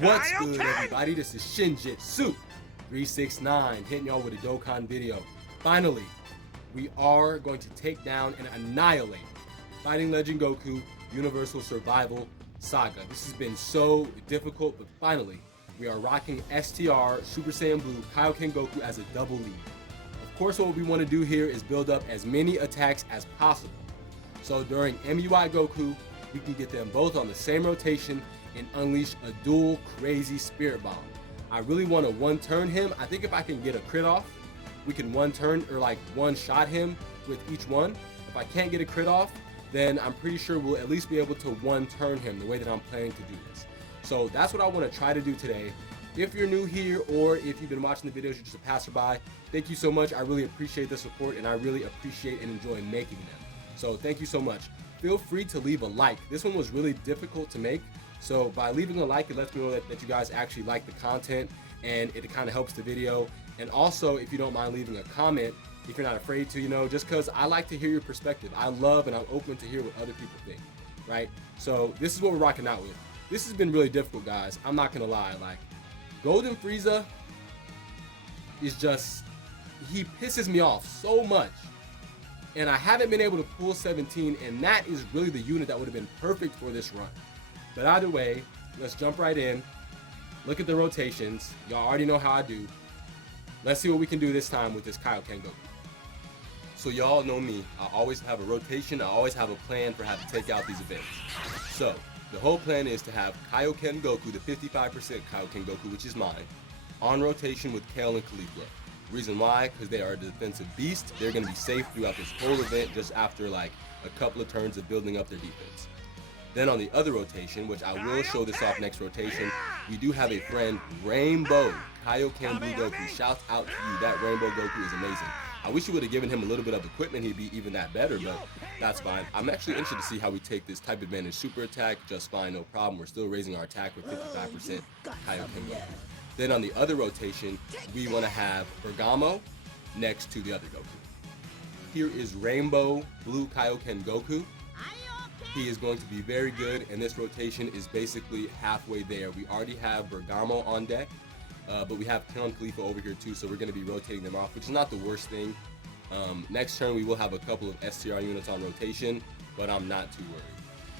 What's good, everybody? This is Shinjitsu 369 hitting y'all with a DOKKAN video. Finally, we are going to take down and annihilate Fighting Legend Goku Universal Survival Saga. This has been so difficult, but finally, we are rocking STR Super Saiyan Blue Kaioken Goku as a double lead. Of course, what we want to do here is build up as many attacks as possible. So during MUI Goku, we can get them both on the same rotation and unleash a dual crazy spirit bomb. I really want to one-turn him. I think if I can get a crit off, we can one-turn or like one-shot him with each one. If I can't get a crit off, then I'm pretty sure we'll at least be able to one-turn him the way that I'm planning to do this. So that's what I want to try to do today. If you're new here or if you've been watching the videos, you're just a passerby, thank you so much. I really appreciate the support and I really appreciate and enjoy making them. So thank you so much. Feel free to leave a like. This one was really difficult to make. So by leaving a like, it lets me know that you guys actually like the content and it kind of helps the video. And also, if you don't mind leaving a comment, if you're not afraid to, just because I like to hear your perspective. I love and I'm open to hear what other people think, right? So this is what we're rocking out with. This has been really difficult, guys. I'm not gonna lie. Like, Golden Frieza is just, he pisses me off so much. And I haven't been able to pull 17, and that is really the unit that would have been perfect for this run. But either way, let's jump right in. Look at the rotations. Y'all already know how I do. Let's see what we can do this time with this Kaioken Goku. So y'all know me. I always have a rotation. I always have a plan for how to take out these events. So the whole plan is to have Kaioken Goku, the 55% Kaioken Goku, which is mine, on rotation with Kale and Caulifla. Reason why? Because they are a defensive beast. They're going to be safe throughout this whole event just after like a couple of turns of building up their defense. Then on the other rotation, which I will show this off next rotation, we do have a friend, Rainbow Kaioken Blue Goku. Shouts out to you. That Rainbow Goku is amazing. I wish you would have given him a little bit of equipment. He'd be even that better, but that's fine. I'm actually interested to see how we take this type advantage super attack. Just fine, no problem. We're still raising our attack with 55% Kaioken Goku. Then on the other rotation, we want to have Bergamo next to the other Goku. Here is Rainbow Blue Kaioken Goku. He is going to be very good, and this rotation is basically halfway there. We already have Bergamo on deck, but we have Kale and Caulifla over here too, so we're going to be rotating them off, which is not the worst thing. Next turn, we will have a couple of STR units on rotation, but I'm not too worried.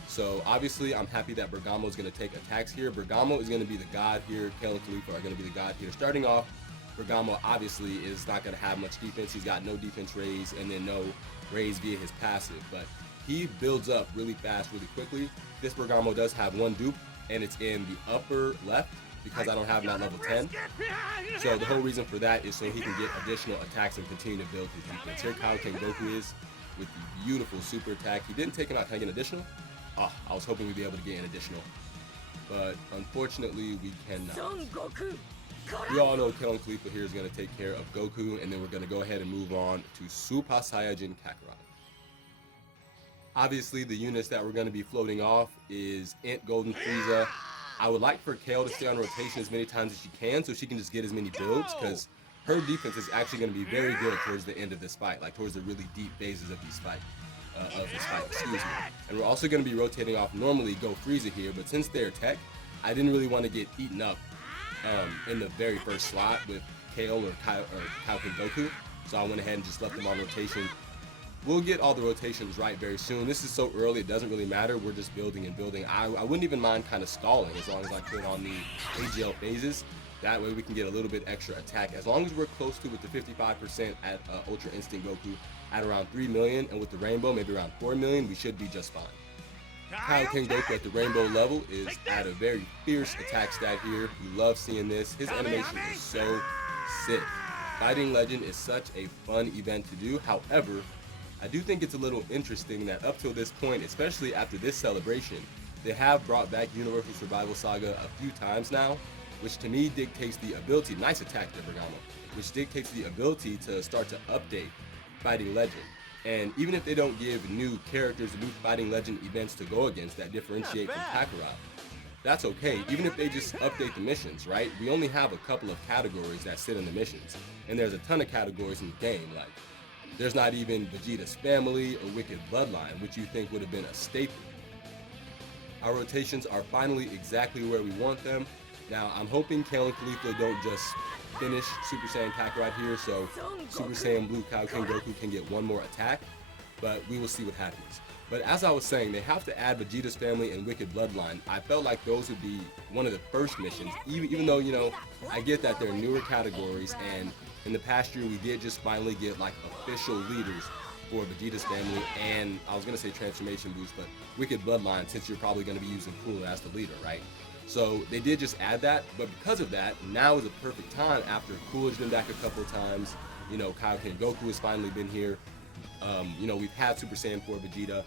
So obviously, I'm happy that Bergamo is going to take attacks here. Bergamo is going to be the god here. Kale and Caulifla are going to be the god here. Starting off, Bergamo obviously is not going to have much defense. He's got no defense raise and then no raise via his passive, but he builds up really fast, really quickly. This Bergamo does have one dupe, and it's in the upper left because I don't have him at level 10. So the whole reason for that is so he can get additional attacks and continue to build his defense. Here Kaioken Goku is with the beautiful super attack. He didn't take him out. Can I get an additional? Oh, I was hoping we'd be able to get an additional, but unfortunately we cannot. We all know Kale and Caulifla here is going to take care of Goku, and then we're going to go ahead and move on to Super Saiyajin Kakarot. Obviously, the units that we're going to be floating off is Int Golden Frieza. I would like for Kale to stay on rotation as many times as she can so she can just get as many builds, because her defense is actually going to be very good towards the end of this fight, like towards the really deep phases of this fight. And we're also going to be rotating off normally Go Frieza here, but since they're tech, I didn't really want to get eaten up in the very first slot with Kale or Kaioken Goku, so I went ahead and just left them on rotation. We'll get all the rotations right very soon. This is so early, it doesn't really matter. We're just building and building. I wouldn't even mind kind of stalling as long as I put on the AGL phases. That way we can get a little bit extra attack. As long as we're close to with the 55% at Ultra Instinct Goku at around 3 million, and with the Rainbow maybe around 4 million, we should be just fine. Kaioken Goku at the Rainbow level is at a very fierce attack stat here. We love seeing this. His animation is so sick. Fighting Legend is such a fun event to do. However, I do think it's a little interesting that up till this point, especially after this celebration, they have brought back Universal Survival Saga a few times now, which to me dictates the ability, nice attack there, Bergamo, which dictates the ability to start to update Fighting Legend. And even if they don't give new characters, new Fighting Legend events to go against that differentiate from Kakarot, that's okay. Even if they just update the missions, right? We only have a couple of categories that sit in the missions, and there's a ton of categories in the game, like there's not even Vegeta's family or Wicked Bloodline, which you think would have been a staple. Our rotations are finally exactly where we want them, Now, I'm hoping Kale and Caulifla don't just finish Super Saiyan Kakarot here, so Super Saiyan Blue Kaioken Goku can get one more attack, but we will see what happens. But as I was saying, they have to add Vegeta's family and Wicked Bloodline. I felt like those would be one of the first missions, even though, you know, I get that they're newer categories, and in the past year we did just finally get like official leaders for Vegeta's family, and I was going to say Transformation Boost, but Wicked Bloodline, since you're probably going to be using Cooler as the leader, right? So they did just add that, but because of that, now is a perfect time after Cooler's been back a couple of times, you know, Kaioken Goku has finally been here. You know, we've had Super Saiyan 4 Vegeta.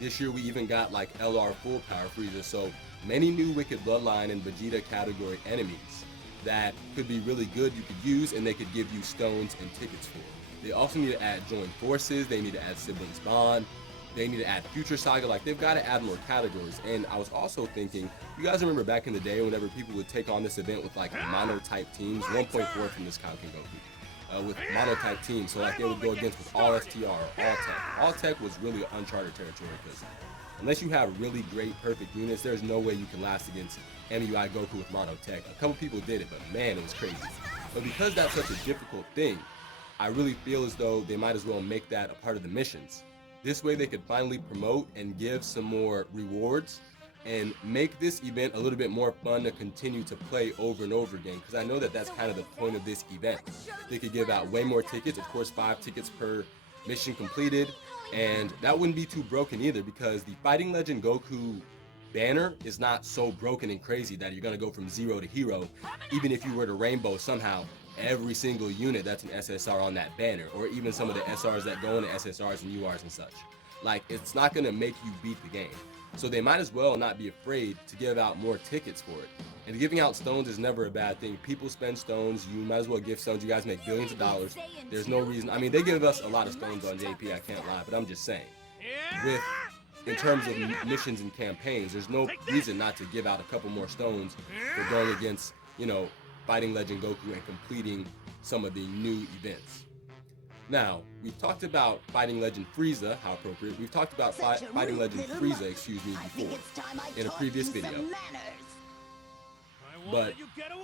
This year we even got like LR Full Power Frieza, so many new Wicked Bloodline and Vegeta category enemies that could be really good you could use, and they could give you stones and tickets for. They also need to add Joint Forces, they need to add Siblings Bond, they need to add Future Saga, like they've got to add more categories. And I was also thinking, you guys remember back in the day whenever people would take on this event with like mono type teams, 1.4 from this Kaioken Goku. With mono type teams, so like they would go against with all STR, all tech. All tech was really uncharted territory because unless you have really great perfect units, there's no way you can last against MUI Goku with mono tech. A couple people did it, but man, it was crazy. But because that's such a difficult thing, I really feel as though they might as well make that a part of the missions. This way they could finally promote and give some more rewards and make this event a little bit more fun to continue to play over and over again, because I know that that's kind of the point of this event. They could give out way more tickets, of course 5 tickets per mission completed, and that wouldn't be too broken either, because the Fighting Legend Goku banner is not so broken and crazy that you're going to go from 0 to hero, even if you were to rainbow somehow every single unit that's an SSR on that banner, or even some of the SRs that go into SSRs and URs and such. Like, it's not going to make you beat the game. So they might as well not be afraid to give out more tickets for it. And giving out stones is never a bad thing. People spend stones, you might as well give stones. You guys make billions of dollars. There's no reason. I mean, they give us a lot of stones on JP, I can't lie, but I'm just saying. In terms of missions and campaigns, there's no reason not to give out a couple more stones for going against, you know, Fighting Legend Goku and completing some of the new events. Now, we've talked about Fighting Legend Frieza, how appropriate. We've talked about Fighting Legend Frieza, before, in a previous video. But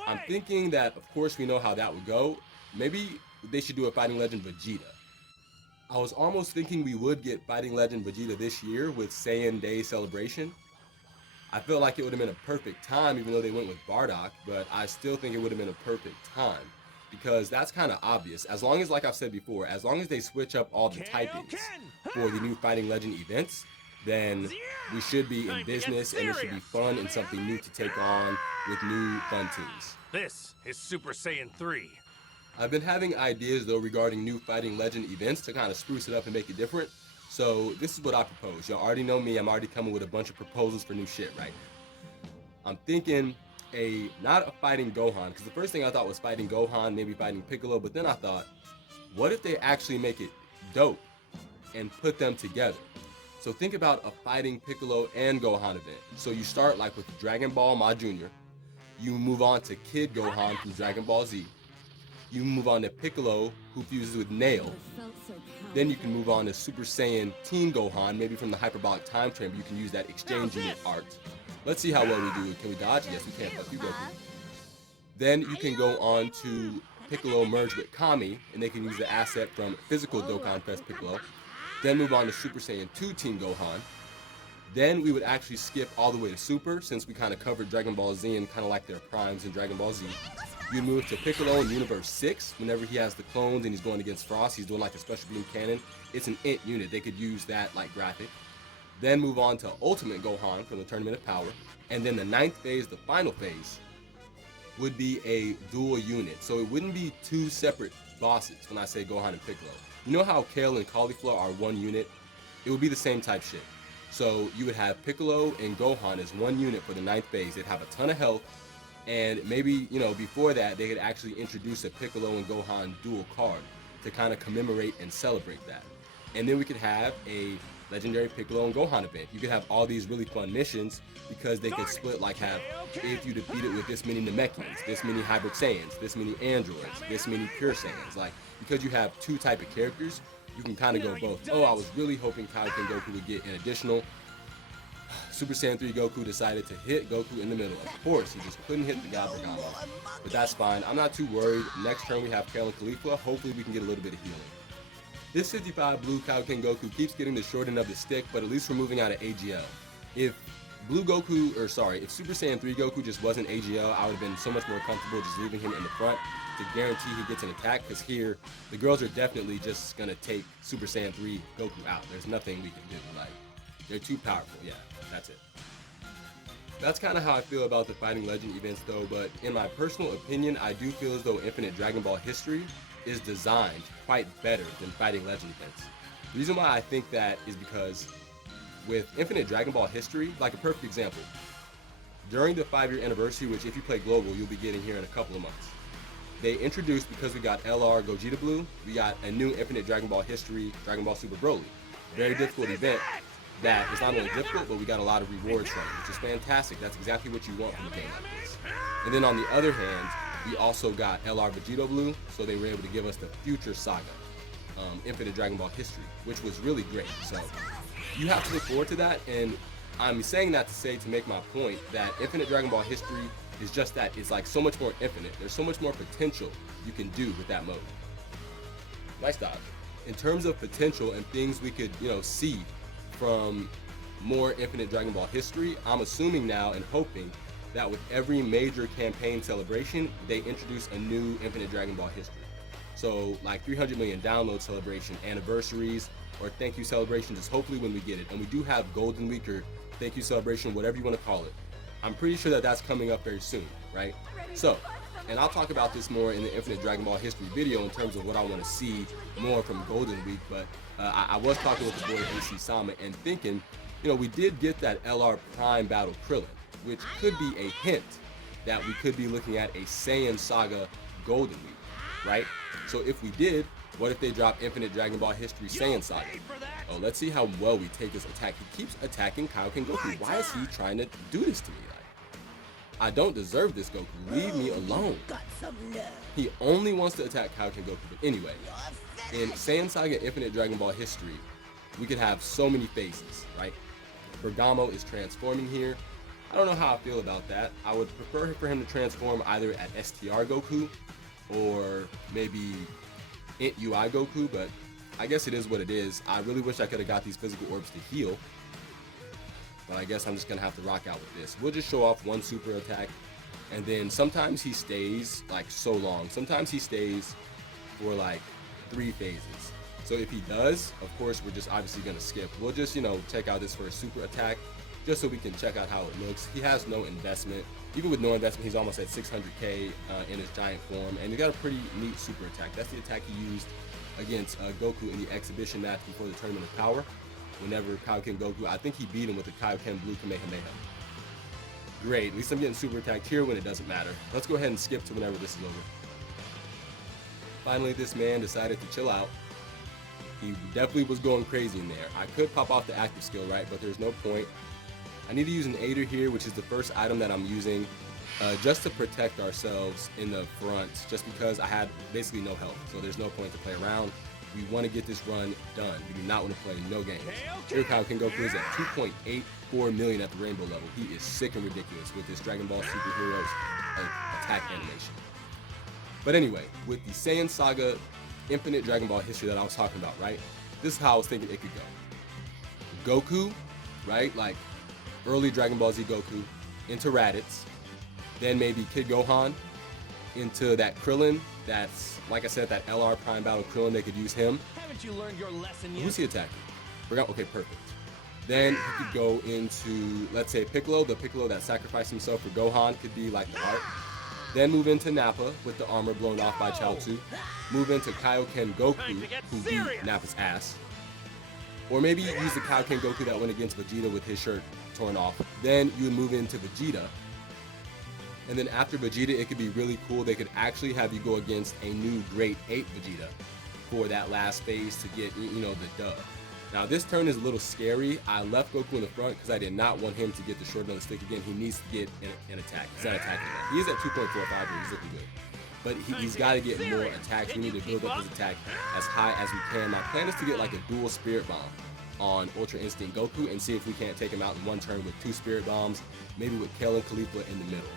I'm thinking that, of course, we know how that would go. Maybe they should do a Fighting Legend Vegeta. I was almost thinking we would get Fighting Legend Vegeta this year with Saiyan Day Celebration. I feel like it would have been a perfect time, even though they went with Bardock, but I still think it would have been a perfect time, because that's kind of obvious. As long as, like I've said before, as long as they switch up all the typings for the new Fighting Legend events, then we should be in business, and it should be fun and something new to take on with new fun teams. This is Super Saiyan 3. I've been having ideas, though, regarding new Fighting Legend events to kind of spruce it up and make it different. So this is what I propose. Y'all already know me, I'm already coming with a bunch of proposals for new shit, right? I'm thinking not a fighting Gohan, because the first thing I thought was fighting Gohan, maybe fighting Piccolo, but then I thought, what if they actually make it dope and put them together? So think about a fighting Piccolo and Gohan event. So you start like with Dragon Ball Ma Jr., you move on to Kid Gohan from Dragon Ball Z, you move on to Piccolo, who fuses with Nail. Then you can move on to Super Saiyan Teen Gohan, maybe from the Hyperbolic Time Train, but you can use that exchange unit art. Let's see how well we do. Can we dodge? Yes, we can. Fuck you, Goku. Then you can go on to Piccolo merge with Kami, and they can use the asset from physical Dokkan Fest Piccolo. Then move on to Super Saiyan 2 Teen Gohan. Then we would actually skip all the way to Super, since we kind of covered Dragon Ball Z and kind of like their primes in Dragon Ball Z. You move to Piccolo in Universe 6, whenever he has the clones and he's going against Frost, he's doing like a special beam cannon. It's an int unit, they could use that like graphic. Then move on to Ultimate Gohan from the Tournament of Power. And then the 9th phase, the final phase, would be a dual unit. So it wouldn't be two separate bosses when I say Gohan and Piccolo. You know how Kale and Caulifla are one unit? It would be the same type shit. So you would have Piccolo and Gohan as one unit for the 9th phase. They'd have a ton of health. And maybe, you know, before that, they could actually introduce a Piccolo and Gohan dual card to kind of commemorate and celebrate that. And then we could have a legendary Piccolo and Gohan event. You could have all these really fun missions, because they could split, like have, if you defeat it with this many Namekians, this many Hybrid Saiyans, this many Androids, this many Pure Saiyans. Like, because you have two type of characters, you can kind of go both. Oh, I was really hoping Kaioken Goku would get an additional Super Saiyan 3 Goku decided to hit Goku in the middle. Of course, he just couldn't hit the God Bergamo. But that's fine. I'm not too worried. Next turn we have Kale and Khalifa. Hopefully we can get a little bit of healing. This 55 blue Kaioken Goku keeps getting the short end of the stick, but at least we're moving out of AGL. If Super Saiyan 3 Goku just wasn't AGL, I would have been so much more comfortable just leaving him in the front to guarantee he gets an attack, because here the girls are definitely just gonna take Super Saiyan 3 Goku out. There's nothing we can do. Like, they're too powerful. Yeah, that's it. That's kind of how I feel about the Fighting Legend events though, but in my personal opinion, I do feel as though Infinite Dragon Ball history is designed quite better than Fighting Legend events. The reason why I think that is because with Infinite Dragon Ball history, like a perfect example, during the 5-year anniversary, which if you play Global, you'll be getting here in a couple of months, they introduced, because we got LR Gogeta Blue, we got a new Infinite Dragon Ball history, Dragon Ball Super Broly. Very difficult event that is not only difficult, but we got a lot of rewards from it, which is fantastic. That's exactly what you want from a game like this. And then on the other hand, we also got LR Vegito Blue, so they were able to give us the Future Saga, Infinite Dragon Ball history, which was really great. So you have to look forward to that, and I'm saying that to make my point that Infinite Dragon Ball history is just that. It's like so much more infinite. There's so much more potential you can do with that mode. Nice dodge. In terms of potential and things we could, see from more Infinite Dragon Ball history, I'm assuming now and hoping that with every major campaign celebration, they introduce a new Infinite Dragon Ball history. So like 300 million download celebration, anniversaries, or thank you celebrations is hopefully when we get it. And we do have Golden Week or thank you celebration, whatever you want to call it. I'm pretty sure that that's coming up very soon, right? So, and I'll talk about this more in the Infinite Dragon Ball history video in terms of what I want to see more from Golden Week, but I was talking with the boy AC Sama and thinking, we did get that LR Prime Battle Krillin, which could be a hint that we could be looking at a Saiyan Saga Golden Week, right? So if we did, what if they drop Infinite Dragon Ball History Saiyan Saga? Oh, let's see how well we take this attack. He keeps attacking Kaioken Goku. Why is he trying to do this to me? I don't deserve this, Goku. Leave me alone. He only wants to attack Kaioken Goku. But anyway, in Saiyan Saga Infinite Dragon Ball history, we could have so many phases, right? Bergamo is transforming here. I don't know how I feel about that. I would prefer for him to transform either at STR Goku or maybe MUI Goku, but I guess it is what it is. I really wish I could have got these physical orbs to heal, but I guess I'm just gonna have to rock out with this. We'll just show off one super attack, and then sometimes he stays like so long. Sometimes he stays for like 3 phases. So if he does, of course, we're just obviously gonna skip. We'll just, check out this first super attack, just so we can check out how it looks. He has no investment. Even with no investment, he's almost at 600k in his giant form, and he got a pretty neat super attack. That's the attack he used against Goku in the exhibition match before the Tournament of Power. Whenever Kaioken Goku, I think he beat him with the Kaioken Blue Kamehameha. Great, at least I'm getting super attacked here when it doesn't matter. Let's go ahead and skip to whenever this is over. Finally, this man decided to chill out. He definitely was going crazy in there. I could pop off the active skill, right, but there's no point. I need to use an aider here, which is the first item that I'm using just to protect ourselves in the front, just because I had basically no health, so there's no point to play around. We want to get this run done. We do not want to play no games. Here Kaioken Goku is at 2.84 million at the rainbow level. He is sick and ridiculous with this Dragon Ball Superheroes attack animation. But anyway, with the Saiyan Saga Infinite Dragon Ball history that I was talking about, right? This is how I was thinking it could go. Goku, right? Like early Dragon Ball Z Goku into Raditz, then maybe Kid Gohan into that Krillin. That's, like I said, that LR Prime Battle Krillin. They could use him. Haven't you learned your lesson yet? Who's he attacking? Forgot. Okay, perfect. Then he could go into, let's say, Piccolo. The Piccolo that sacrificed himself for Gohan could be like the art. Then move into Nappa with the armor blown off by Chaozu. Move into Kaioken Goku, who beat Nappa's ass. Or maybe use the Kaioken Goku that went against Vegeta with his shirt torn off. Then you would move into Vegeta. And then after Vegeta, it could be really cool. They could actually have you go against a new Great Ape Vegeta for that last phase to get, the dub. Now this turn is a little scary. I left Goku in the front because I did not want him to get the short on the stick again. He needs to get an attack. He's not attacking yet. He is at 2.45, he's looking good. But he's got to get more attacks. We need to build up his attack as high as we can. My plan is to get like a dual Spirit Bomb on Ultra Instinct Goku and see if we can't take him out in one turn with 2 Spirit Bombs, maybe with Kale and Caulifla in the middle.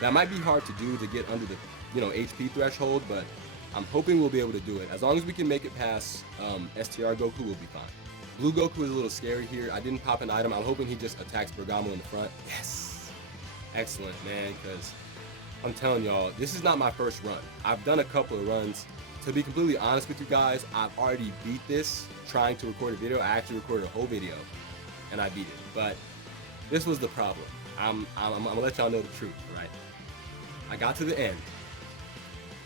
That might be hard to do to get under the HP threshold, but I'm hoping we'll be able to do it. As long as we can make it past STR Goku, we'll be fine. Blue Goku is a little scary here. I didn't pop an item. I'm hoping he just attacks Bergamo in the front. Yes! Excellent, man, because I'm telling y'all, this is not my first run. I've done a couple of runs. To be completely honest with you guys, I've already beat this trying to record a video. I actually recorded a whole video, and I beat it. But this was the problem. I'm gonna let y'all know the truth, right? I got to the end,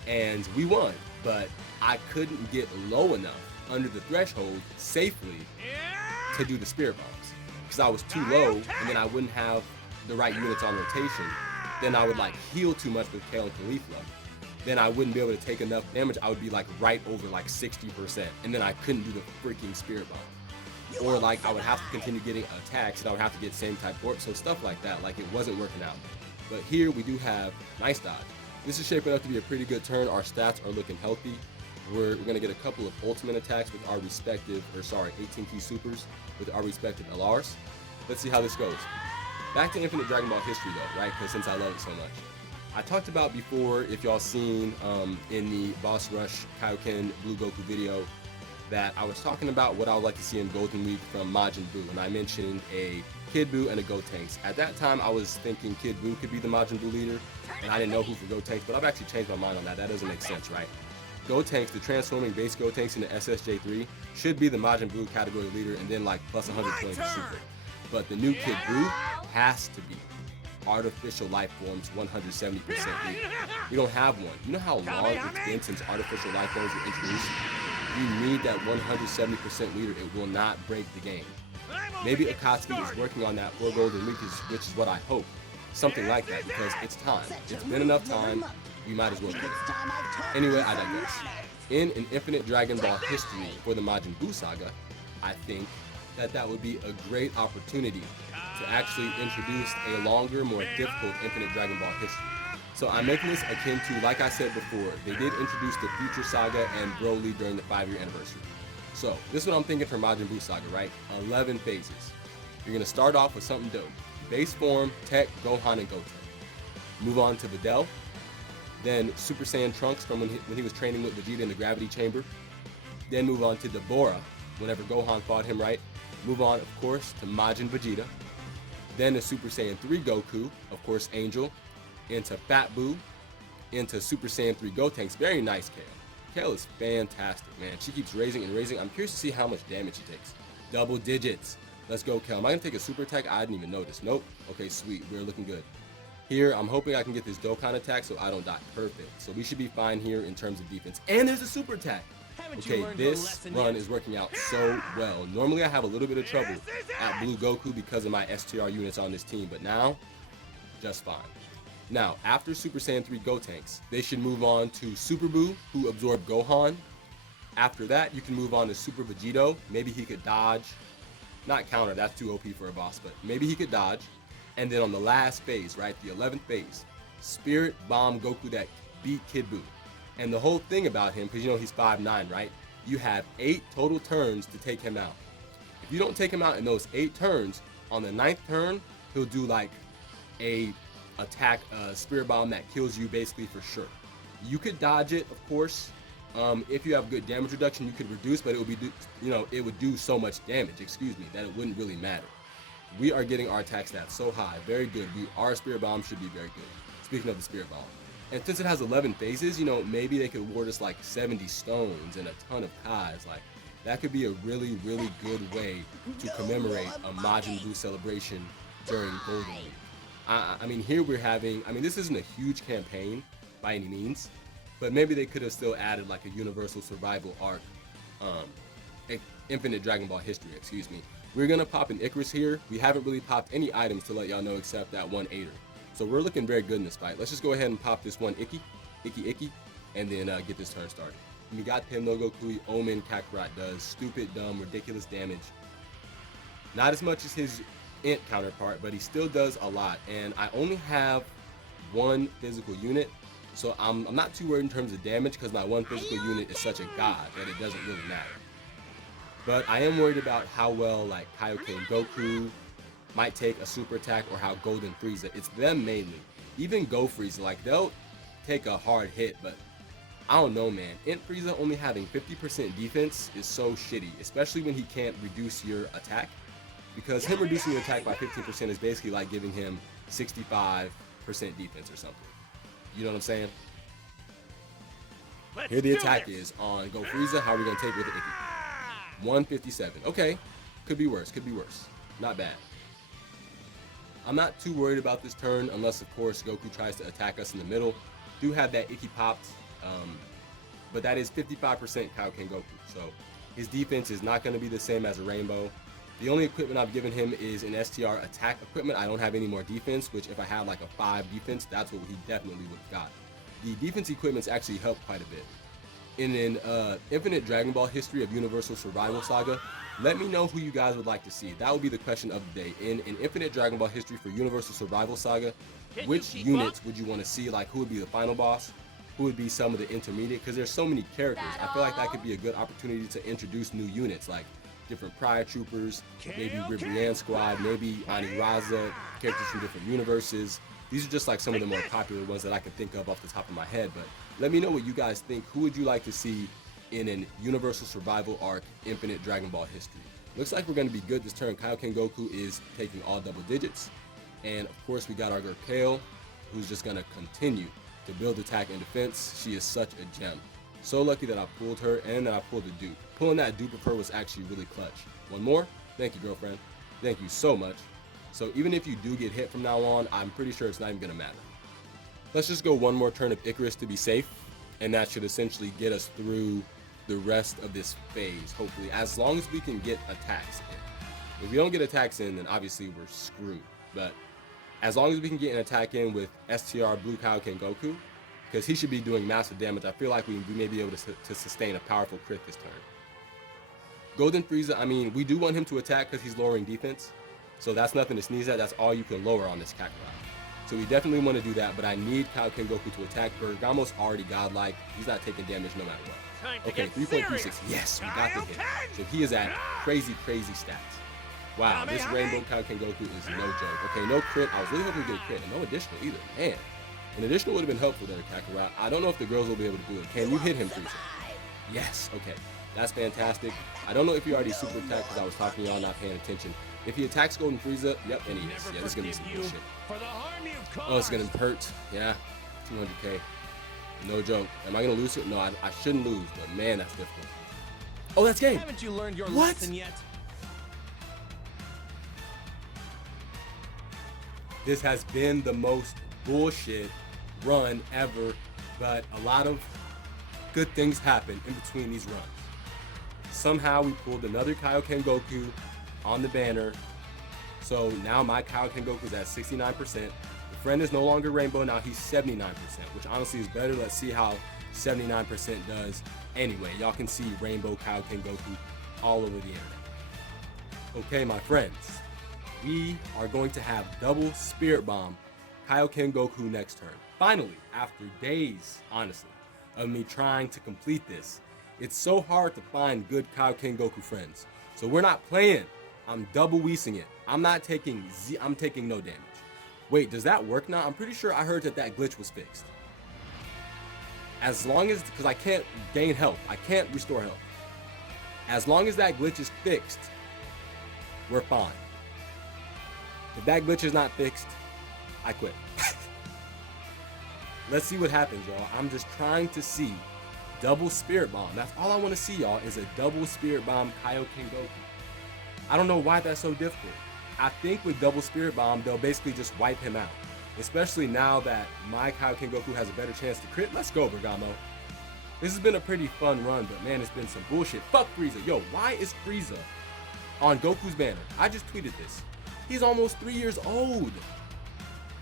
and we won, but I couldn't get low enough under the threshold safely to do the Spirit Bombs, because I was too low, and then I wouldn't have the right units on rotation. Then I would like heal too much with Kale and Caulifla. Then I wouldn't be able to take enough damage. I would be like right over like 60%, and then I couldn't do the freaking Spirit Bomb. Or like I would have to continue getting attacks, and I would have to get same type warp, so stuff like that. Like it wasn't working out. But here we do have nice dodge. This is shaping up to be a pretty good turn. Our stats are looking healthy. We're gonna get a couple of ultimate attacks with our respective, 18 key supers with our respective LRs. Let's see how this goes. Back to Infinite Dragon Ball history though, right? Because since I love it so much. I talked about before, if y'all seen in the Boss Rush Kaioken Blue Goku video, that I was talking about what I would like to see in Golden Week from Majin Buu, and I mentioned a Kid Buu and a Gotenks. At that time, I was thinking Kid Buu could be the Majin Buu leader, and I didn't know who for Gotenks, but I've actually changed my mind on that. That doesn't make sense, right? Gotenks, the transforming base Gotenks in the SSJ3, should be the Majin Buu category leader, and then like plus 120 for Super. But the new Kid Buu has to be artificial life forms 170% leader. We don't have one. You know how long it's been since artificial life forms were introduced? You need that 170% leader. It will not break the game. Maybe Akatsuki is working on that for Golden Week, which is what I hope. Something like that, because it's time. It's been enough time. We might as well do it. Anyway, I digress. In an Infinite Dragon Ball history for the Majin Buu saga, I think that would be a great opportunity to actually introduce a longer, more difficult Infinite Dragon Ball history. So I'm making this akin to, like I said before, they did introduce the Future Saga and Broly during the 5-year anniversary. So this is what I'm thinking for Majin Buu Saga, right? 11 phases. You're gonna start off with something dope. Base form, Tech, Gohan, and Goten. Move on to Videl. Then Super Saiyan Trunks from when he was training with Vegeta in the Gravity Chamber. Then move on to Dabura, whenever Gohan fought him, right? Move on, of course, to Majin Vegeta. Then to Super Saiyan 3 Goku, of course, Angel. Into Fat Buu. Into Super Saiyan 3 Gotenks. Very nice, Kale. Kale is fantastic, man. She keeps raising and raising. I'm curious to see how much damage she takes. Double digits. Let's go, Kale. Am I going to take a super attack? I didn't even notice. Nope. Okay, sweet. We're looking good. Here, I'm hoping I can get this Dokkan attack so I don't die. Perfect. So we should be fine here in terms of defense. And there's a super attack. Okay, this run is working out so well. Normally, I have a little bit of trouble at Blue Goku because of my STR units on this team, but now, just fine. Now, after Super Saiyan 3 Gotenks, they should move on to Super Buu, who absorbed Gohan. After that, you can move on to Super Vegito. Maybe he could dodge. Not counter, that's too OP for a boss, but maybe he could dodge. And then on the last phase, right, the 11th phase, Spirit Bomb Goku that beat Kid Buu. And the whole thing about him, because you know he's 5'9", right? You have 8 total turns to take him out. If you don't take him out in those 8 turns, on the 9th turn, he'll do like a attack, Spirit Bomb that kills you basically for sure. You could dodge it, of course. If you have good damage reduction, you could reduce, but it would be, it would do so much damage, that it wouldn't really matter. We are getting our attack stats so high, very good. Our Spirit Bomb should be very good. Speaking of the Spirit Bomb. And since it has 11 phases, maybe they could award us like 70 stones and a ton of Kais. Like, that could be a really, really good way to commemorate a Majin Buu celebration during Golden Week. I mean, here we're having, this isn't a huge campaign by any means, but maybe they could have still added like a universal survival arc, Infinite Dragon Ball history, excuse me. We're gonna pop an Icarus here. We haven't really popped any items to let y'all know except that one 8er. So we're looking very good in this fight. Let's just go ahead and pop this one Icky, and then get this turn started. We got Tenno Goku, Omen, Kakarot does stupid, dumb, ridiculous damage. Not as much as his Int counterpart, but he still does a lot. And I only have one physical unit, so I'm not too worried in terms of damage because my one physical unit is such a god that it doesn't really matter. But I am worried about how well like Kaioken Goku might take a super attack, or how Golden Frieza. It's them mainly. Even Go Frieza, like they'll take a hard hit, but I don't know, man. Int Frieza only having 50% defense is so shitty, especially when he can't reduce your attack. Because him reducing your attack by 15% is basically like giving him 65% defense or something. You know what I'm saying? Here the attack is on Go Frieza. How are we going to take with the Icky? 157. Okay. Could be worse. Could be worse. Not bad. I'm not too worried about this turn unless, of course, Goku tries to attack us in the middle. Do have that Icky popped, but that is 55% Kaioken Goku. So his defense is not going to be the same as a Rainbow. The only equipment I've given him is an STR attack equipment. I don't have any more defense, which if I had like a 5 defense, that's what he definitely would have got. The defense equipments actually help quite a bit. In an infinite Dragon Ball history of Universal Survival Saga, let me know who you guys would like to see. That would be the question of the day. In an infinite Dragon Ball history for Universal Survival Saga, which units would you want to see? Like, who would be the final boss? Who would be some of the intermediate? Because there's so many characters. I feel like that could be a good opportunity to introduce new units, like different Prior Troopers, maybe Ribrianne Squad, maybe Aniraza, characters from different universes. These are just like some of the more popular ones that I can think of off the top of my head. But let me know what you guys think. Who would you like to see in an Universal Survival Arc Infinite Dragon Ball history? Looks like we're going to be good this turn. Kaioken Goku is taking all double digits. And of course, we got our girl Kale, who's just going to continue to build attack and defense. She is such a gem. So lucky that I pulled her and that I pulled a dupe. Pulling that dupe of her was actually really clutch. One more. Thank you, girlfriend. Thank you so much. So even if you do get hit from now on, I'm pretty sure it's not even going to matter. Let's just go one more turn of Icarus to be safe. And that should essentially get us through the rest of this phase, hopefully, as long as we can get attacks in. If we don't get attacks in, then obviously we're screwed. But as long as we can get an attack in with STR Blue Kaioken Goku, because he should be doing massive damage, I feel like we may be able to sustain a powerful crit this turn. Golden Frieza, I mean, we do want him to attack because he's lowering defense. So that's nothing to sneeze at. That's all you can lower on this Kakarot. So we definitely want to do that, but I need Kaioken Goku to attack. Bergamo's already godlike. He's not taking damage no matter what. Okay, 3.36. Yes, we got the hit. So he is at crazy, crazy stats. Wow, this Rainbow Kaioken Goku is no joke. Okay, no crit. I was really hoping to get a crit, and no additional either. Man, an additional would have been helpful there, Kakarot. I don't know if the girls will be able to do it. Can you hit him, Frieza? Yes, okay. That's fantastic. I don't know if he already super attacked because I was talking to y'all not paying attention. If he attacks Golden Frieza, yep, and he is. Yeah, this is going to be some bullshit. Oh, it's going to hurt. Yeah, 200k. No joke. Am I going to lose it? No, I shouldn't lose, but man, that's difficult. Oh, that's game. Haven't you learned your What? lesson yet? This has been the most bullshit run ever, but a lot of good things happen in between these runs. Somehow we pulled another Kaioken Goku on the banner. So now my Kaioken Goku is at 69%. The friend is no longer Rainbow, now he's 79%, which honestly is better. Let's see how 79% does. Anyway, y'all can see Rainbow Kaioken Goku all over the internet. Okay, my friends, we are going to have double Spirit Bomb Kaioken Goku next turn. Finally, after days, honestly, of me trying to complete this, it's so hard to find good Kaioken Goku friends. So we're not playing. I'm double weasing it. I'm not taking I'm taking no damage. Wait, does that work now? I'm pretty sure I heard that glitch was fixed. As long as, because I can't gain health. I can't restore health. As long as that glitch is fixed, we're fine. If that glitch is not fixed, I quit. Let's see what happens, y'all. I'm just trying to see double Spirit Bomb. That's all I want to see, y'all, is a double Spirit Bomb Kaioken Goku. I don't know why that's so difficult. I think with double Spirit Bomb, they'll basically just wipe him out. Especially now that my Kaioken Goku has a better chance to crit. Let's go, Bergamo. This has been a pretty fun run, but man, it's been some bullshit. Fuck Frieza. Yo, why is Frieza on Goku's banner? I just tweeted this. He's almost 3 years old.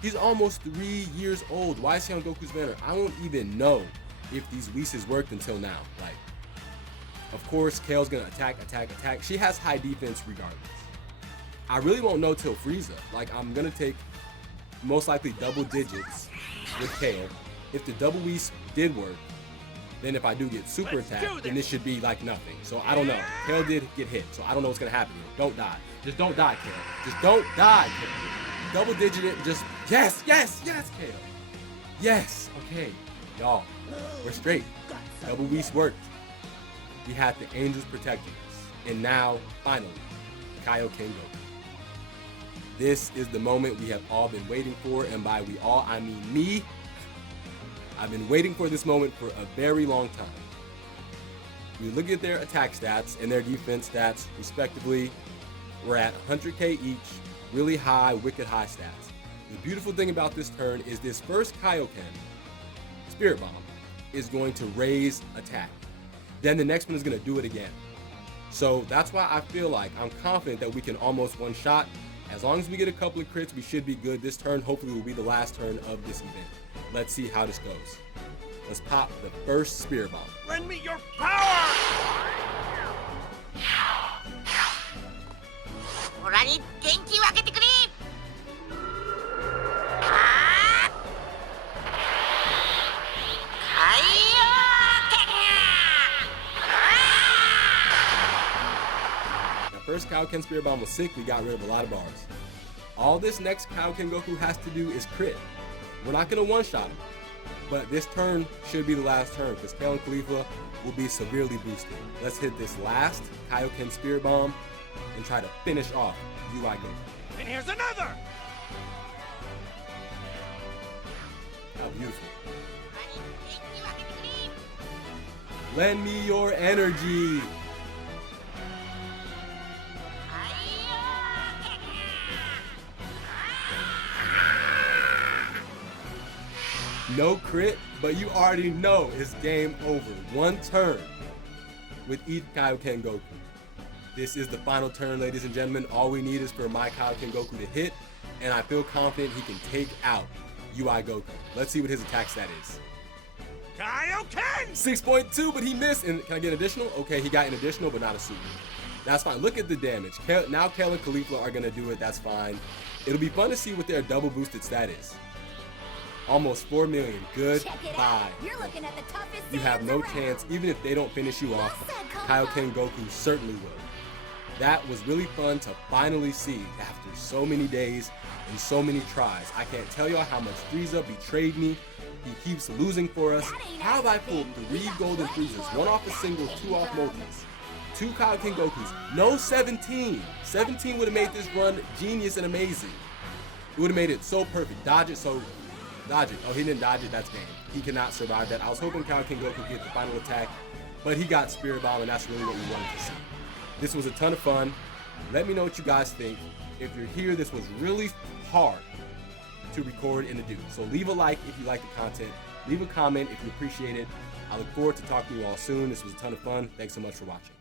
He's almost 3 years old. Why is he on Goku's banner? I don't even know if these Whis worked until now. Like, of course, Kale's gonna attack. She has high defense regardless. I really won't know till Frieza. Like, I'm gonna take most likely double digits with Kale. If the double Whis did work, Then if I do get super Let's attack, do then this. this should be like nothing. So I don't know. Kale did get hit, so I don't know what's gonna happen here. Don't die. Just don't die, Kale. Just don't die, Kale. Double digit it, just yes, yes, yes, Kale. Yes, okay. Y'all, we're straight. Double Beast worked. We had the angels protecting us. And now, finally, Kaioken Goku. This is the moment we have all been waiting for, and by we all, I mean me. I've been waiting for this moment for a very long time. We look at their attack stats and their defense stats, respectively. We're at 100k each, really high, wicked high stats. The beautiful thing about this turn is this first Kaioken, Spirit Bomb, is going to raise attack. Then the next one is going to do it again. So that's why I feel like I'm confident that we can almost one-shot. As long as we get a couple of crits, we should be good. This turn hopefully will be the last turn of this event. Let's see how this goes. Let's pop the first Spirit Bomb. Lend me your power! オラに元気をあげてくれ。Now, first Kaioken Spirit Bomb was sick. We got rid of a lot of bars. All this next Kaioken Goku has to do is crit. We're not gonna one-shot him, but this turn should be the last turn because Kale and Khalifa will be severely boosted. Let's hit this last Kaioken Spirit Bomb and try to finish off UI Goku. And here's another! How beautiful. Lend me your energy. No crit, but you already know it's game over. One turn with each Kaioken Goku. This is the final turn, ladies and gentlemen. All we need is for my Kaioken Goku to hit, and I feel confident he can take out UI Goku. Let's see what his attack stat is. Kaioken! 6.2, but he missed. And can I get an additional? Okay, he got an additional, but not a super. That's fine. Look at the damage. Now Kale and Khalifa are going to do it. That's fine. It'll be fun to see what their double boosted stat is. Almost 4 million. Goodbye. You're looking at the toughest You have no Saiyans chance. around. Even if they don't finish you off, Kaioken Goku certainly will. That was really fun to finally see after so many days and so many tries. I can't tell y'all how much Frieza betrayed me. He keeps losing for us. How have I pulled 3 golden Friezas? 1 off a single, 2 off multis. 2 Kaioken Gokus. No 17. 17 would have made this run genius and amazing. It would have made it so perfect. Dodge it so... Dodge it. Oh, he didn't dodge it. That's game. He cannot survive that. I was hoping Kaioken Goku could get the final attack, but he got Spirit Bomb, and that's really what we wanted to see. This was a ton of fun. Let me know what you guys think. If you're here, this was really hard to record and to do. So leave a like if you like the content. Leave a comment if you appreciate it. I look forward to talking to you all soon. This was a ton of fun. Thanks so much for watching.